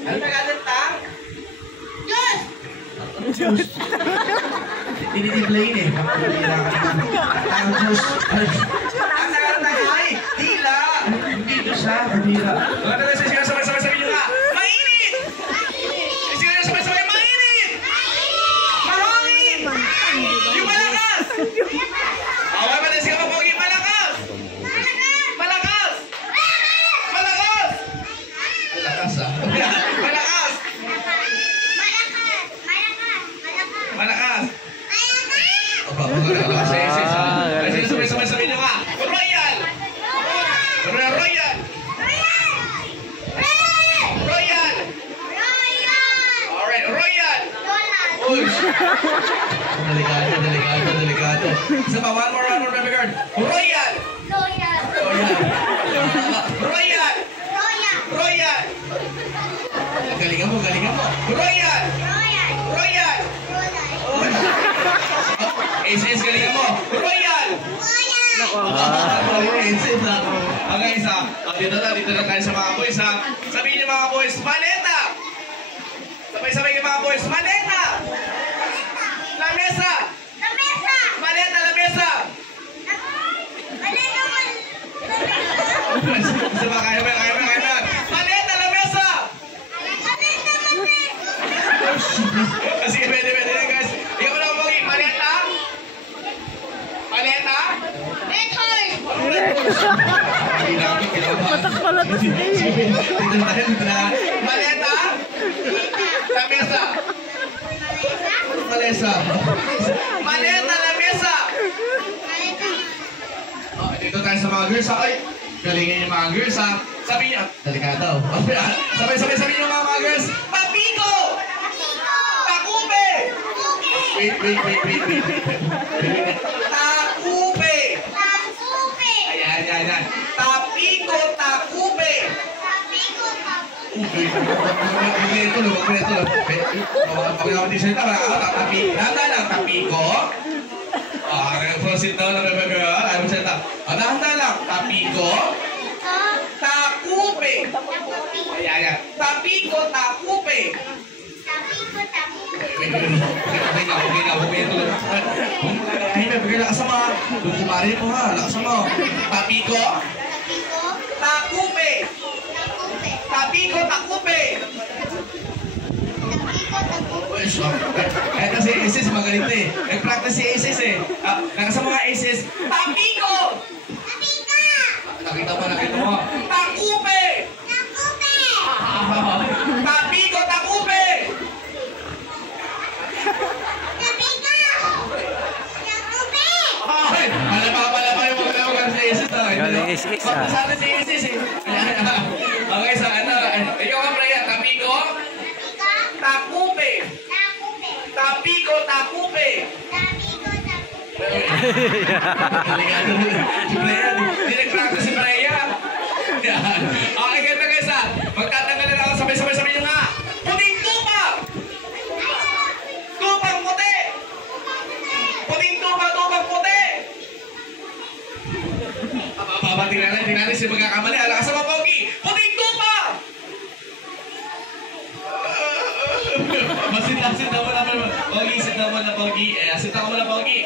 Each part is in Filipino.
Ano nag-adentang? Diyos! Diyos! Dinidiblayin eh. Ang Diyos. Ang nag-adentang ay tila. Hindi Diyos ha. Kabila. Ano na siya sabay-sabay sabihin nyo nga? Mainit! Sige na sabay-sabay. Mainit! Mahangin! Yung malakas! Away pa din siya mapogi. Malakas! Malakas! Malakas! Malakas ah. Malakas! Malakas! Opa, malakas. Sige, sabay-sabay sabihin nyo nga. Royal! Royal! Royal! Alright, Royal! Uy! Delikado. Isa pa, one more round, remember guard. Royal! Royal! Galingan mo. Royal! Aces, galingan mo. Royal! Okay, isa. Dito na tayo sa mga boys, ha? Sabihin niyo mga boys, maleta! Sabay-sabay kayo mga boys, maleta! La mesa! Maleta, la mesa! Isa ba, kaya ba? Maleta, la mesa! Sige, pwede na guys. Ikaw na ako, maleta? Patak pala to si David. Maleta? La mesa! Maleta, la mesa! Oh, dito tayo sa mga girls, ha? Ay, galingin yung mga girls, ha? Sabi niyo, delikado. Sabay-sabay sabi niyo mga girls, Papiko! Takupe! Wait. Takupe! Ayan. Tapiko, takupe! Tapiko. Proceed daw na girl. Ayaw mo salita. Dahan lang. Tapiko. Takupe. Ayan. Tapiko, takupe. Okay na. Lakas mo. Lumumari mo ha. Lakas mo. Tapiko. Takupe. Tapiko, takupe. Eto si Aces, magaling ito eh. Nag-practice si Aces eh. Nakasama mga Aces. Tapiko! Nakita mo. Takupe! Tapiko, takupe! Ay, malapa yung mga si Aces. Galing Aces ah. Sana si Aces eh. Okay, sa ano. Ikaw nga Freya, Tapiko? Takupe! Tapiko, takupe! Delikado din. Si Freya, hindi nag-practice si Freya. Okay, ganda guys ha. Magtatanggal na ako sabay-sabay nyo nga. Puting tupa! Tupang puti! Puting tupa, tupang puti! Tingnan si magkakamali. Alakas sa mapogi! Puting tupa! Sit down mo na Pogi. Sit down mo na Pogi.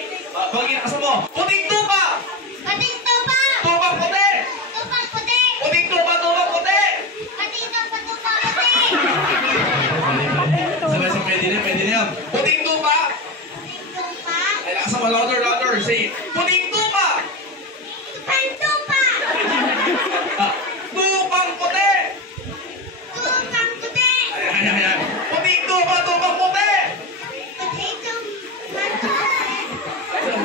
Pogi, nakasan mo. Puting tupa! Tupang puti! Puting tupa, tupang puti! Sabay-sabay, pwede na. Puting tupa! Ay, nakasan mo, louder. Say, puting tupa! Tupang puti! Ayan. Puting tupa, tupang puti!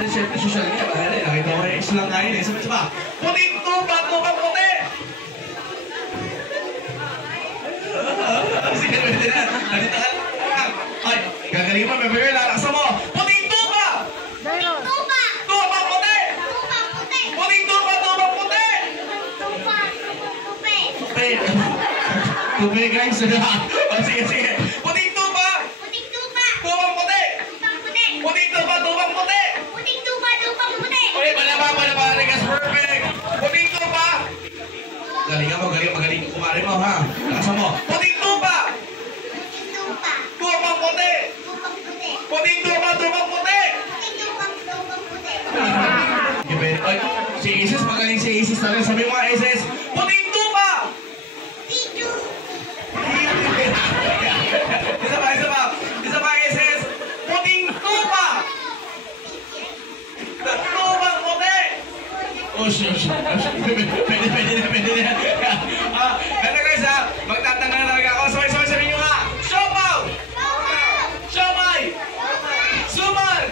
Siyempre, social media. Nakita mo na lang tayo eh. Sabay-sabay. Puting tupa, tupang puti! Sige, pwede na. Ay, gagaling mo. May bagay, lalaksa mo. Puting tupa! Tupang puti! Puting tupa, tupang puti! Tupi guys. Sige. Puting tupa! Tupang puti! Puting tupa, tupang puti! Uy, malaba, Regas, perfect! Puting tupa! Galing mo, magaling kumari mo ha. Lakasan mo. Puting tupa! Isis talaga. Sabi mo nga, Isis, puting tupa! Isa pa, Isis, puting tupa! Tupang puti! Oh, shit. Pwede na. Ano guys ha, magtatanggal na talaga ako. Sabay sabihin nyo nga, siopaw! Siomay! Suman!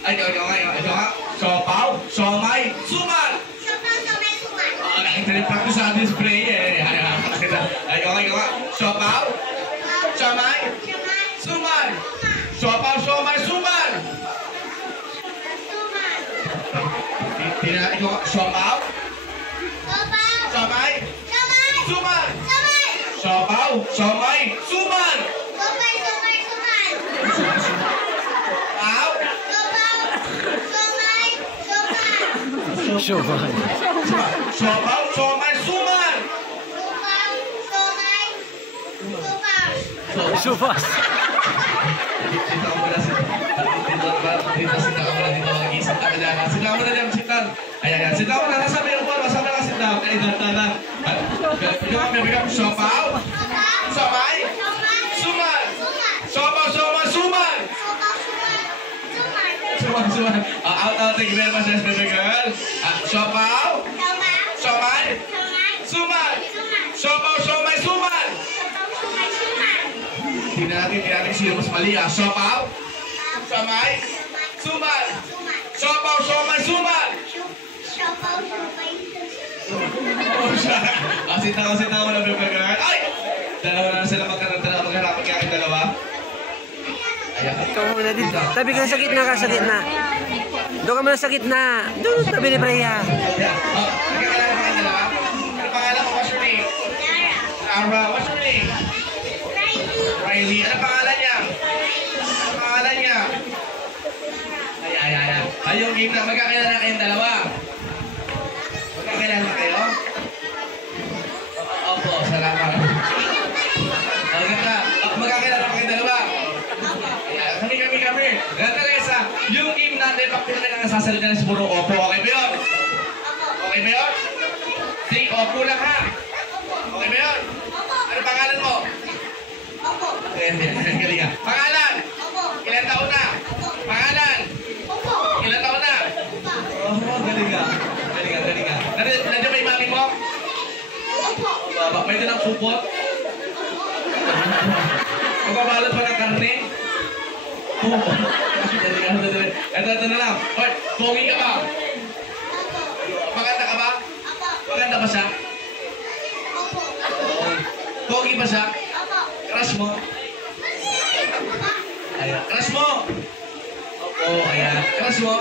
Ay, ikaw nga. Siopaw, siomay, suman! Internet practice sa display eh. Ay, ikaw nga. Siopaw, siomay, suman! Siopaw, siomay, suman! Ikaw nga, siopaw, siomay, suman! Siopaw, siomay, suman! Siomay. Siopaw, siomay, suman! Subas. Sita ka muna dito. Mag-isip ka dyan. Sita ka muna dyan. Ayan. Sita ka muna. Nasabi yung buwan. Masabi ka sita. Kaya dantanan. Bigam. Siopaw. Siomay. Suman. Siopaw, siomay, suman. Suman. Thank you very much, baby girl. Siopaw. Siomay. Suman. Siopaw, siomay, suman. Tingnan natin sino mas mali. Siopaw. Siomay. Suman. Siopaw, siomay, suman. Sita mo na baby girl. Ay! Dalawa na sila magharap kaya aking dalawa. Ayan. Ikaw muna dito. Tabi ka sa gitna Doon ka muna sa gitna. Doon, tabi ni Freya. Nagkakilala ka kayo dalawa? Ano pangalan mo? What's your name? Lara. What's your name? Riley. Ano pangalan niya? Ayan. Yung game na magkakilala kayong dalawa. Magkakilala kayo? Opo, salamat. Magkakilala kayong dalawa. Kami. Ganito guys ha, yung game natin, pag pinag nasasalita na siguro, opo, okay ba yun? Okay ba yun? Say, opo lang ha. Okay ba yun? Ano pangalan mo? Galing ha. Pangalan? Ilan taon na? Pangalan? Ilan taon na? Oh, galing ha. Nandiyan ba yung mami mo? Pwede ng supot? Magbabalot pa ng karne? Ito na lang. Pogi ka ba? Maganda ka ba? Maganda ba siya? Pogi ba siya? Crush mo? Ayan. Crush mo? Opo, ayan. Crush mo?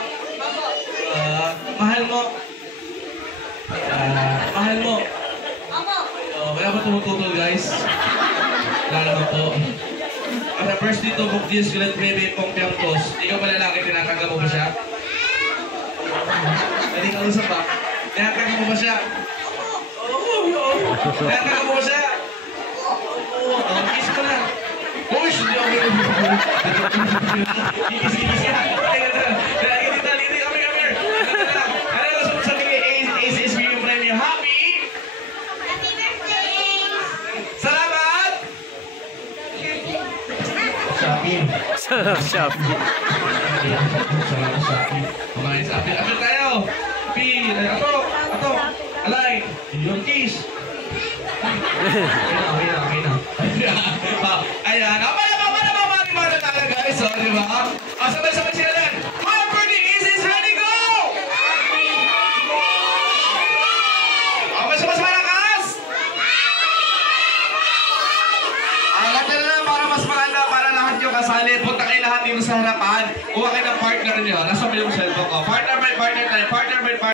Mahal mo? Mahal mo? Kaya ba tumututol guys? Lalo mo po. At the first dito, bukdis, kulat bebe, pongpyang tos. Ikaw ba lalaki, tinatanggal mo ba siya? Hindi ka usap ba? Tinatanggal mo ba siya? Oo. Tinatanggal mo ba siya? Oo. Kiss mo na. Uy! Hindi ako Kikis ka. Dito kami. Ano gusto mo sabihin? Ace yung premium. Happy birthday! Salamat! Shopping. Kumain sa apil. Apil tayo! Apil! Ato! Alay! Yung kiss! Okay na. Ayan. Mati talaga guys. So, di ba? Sabay-sabay sila lang. My birthday is ready, go! Mas malakas! Alam na lang para mas maganda para lahat yung kasali. Punta kayo lahat dito sa harapan. Kuha kayo ng partner nyo. Nasa mo yung cellphone ko. Partner by partner tayo. Partner by partner.